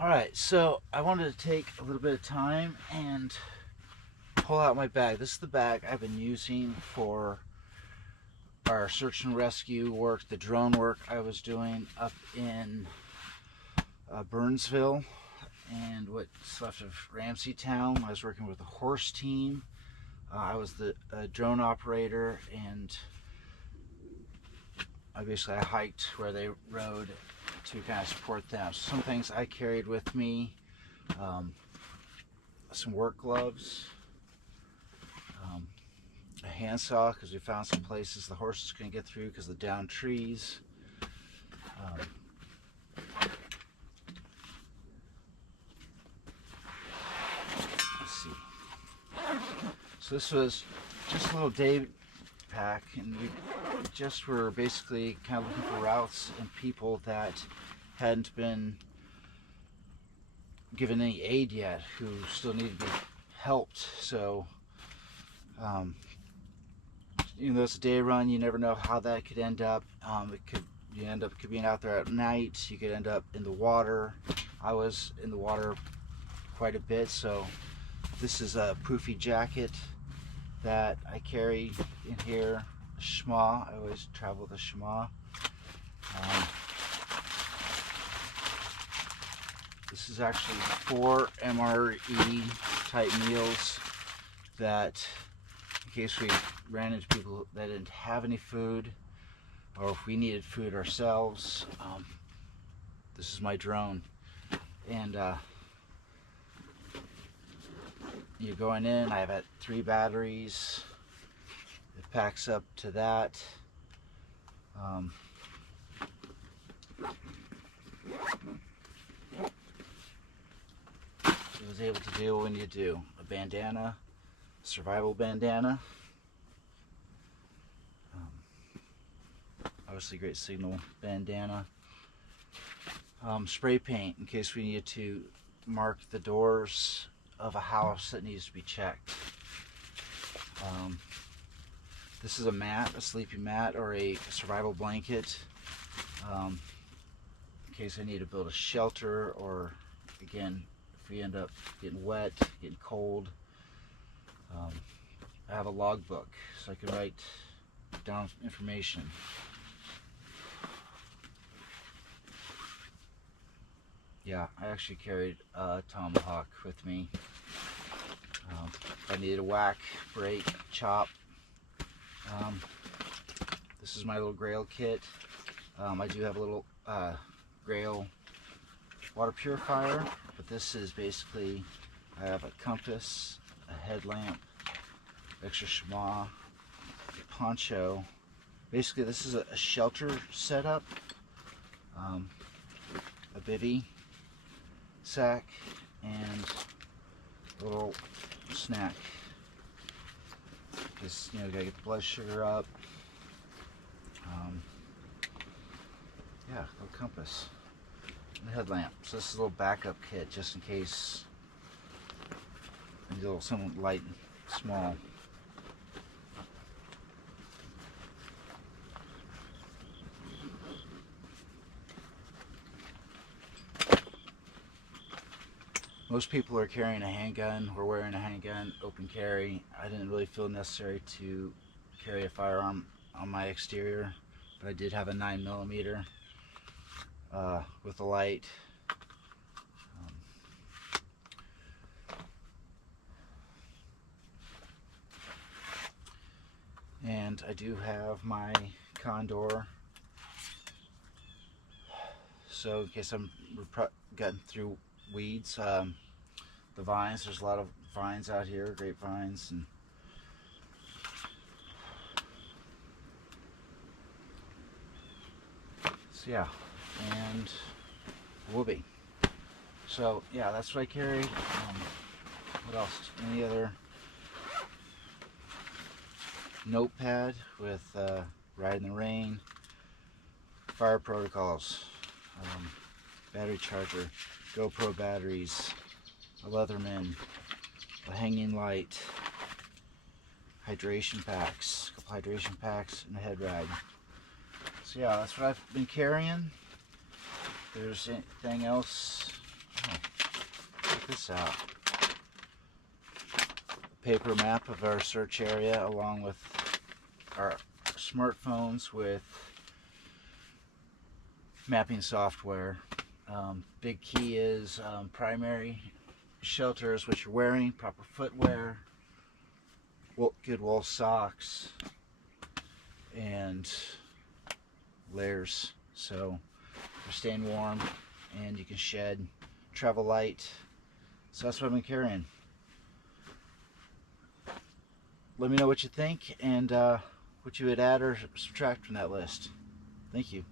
Alright, so I wanted to take a little bit of time and pull out my bag. This is the bag I've been using for our search and rescue work, the drone work I was doing up in Burnsville and what's left of Ramsey Town. I was working with a horse team. I was the drone operator, and I hiked where they rode to kind of support them. So some things I carried with me, some work gloves, a handsaw because we found some places the horses couldn't get through because of the downed trees. Let's see. So this was just a little day pack, and we just were basically kind of looking for routes and people that hadn't been given any aid yet, who still needed to be helped. So you know, it's a day run. You never know how that could end up. You end up being out there at night. You could end up in the water. I was in the water quite a bit, so this is a poofy jacket that I carry in here. A Shma. I always travel with a Shma. This is actually 4 MRE type meals that, in case we ran into people that didn't have any food, or if we needed food ourselves. This is my drone, and you're going in. I have 3 batteries. It packs up to that. I was able to do when you do a bandana, survival bandana. Obviously great signal bandana. Spray paint in case we needed to mark the doors of a house that needs to be checked. This is a mat, a sleeping mat, or a survival blanket, in case I need to build a shelter, or again, if we end up getting wet, getting cold. I have a logbook, so I can write down information. Yeah, I actually carried a tomahawk with me. If I needed a whack, break, chop. This is my little Grail kit. I do have a little Grail water purifier, but this is basically, I have a compass, a headlamp, extra Shma, a poncho. Basically, this is a shelter setup, a bivy sack, and a little snack. Just, you know, gotta get the blood sugar up. Yeah, little compass and a headlamp. So this is a little backup kit just in case I need a little something light and small. Most people are carrying a handgun or wearing a handgun, open carry. I didn't really feel necessary to carry a firearm on my exterior, but I did have a 9mm with a light. And I do have my Condor, so in case I'm getting through weeds, the vines, there's a lot of vines out here, grapevines, and so yeah, and whoopee. So yeah, that's what I carried. What else? Any other? Notepad with Ride in the Rain, fire protocols, battery charger, GoPro batteries, a Leatherman, a hanging light, hydration packs, a couple hydration packs, and a head rag. So yeah, that's what I've been carrying. If there's anything else Check this out. Paper map of our search area along with our smartphones with mapping software. Big key is primary shelters, which you're wearing, proper footwear, good wool socks, and layers, so you're staying warm and you can shed. Travel light. So that's what I've been carrying. Let me know what you think and what you would add or subtract from that list. Thank you.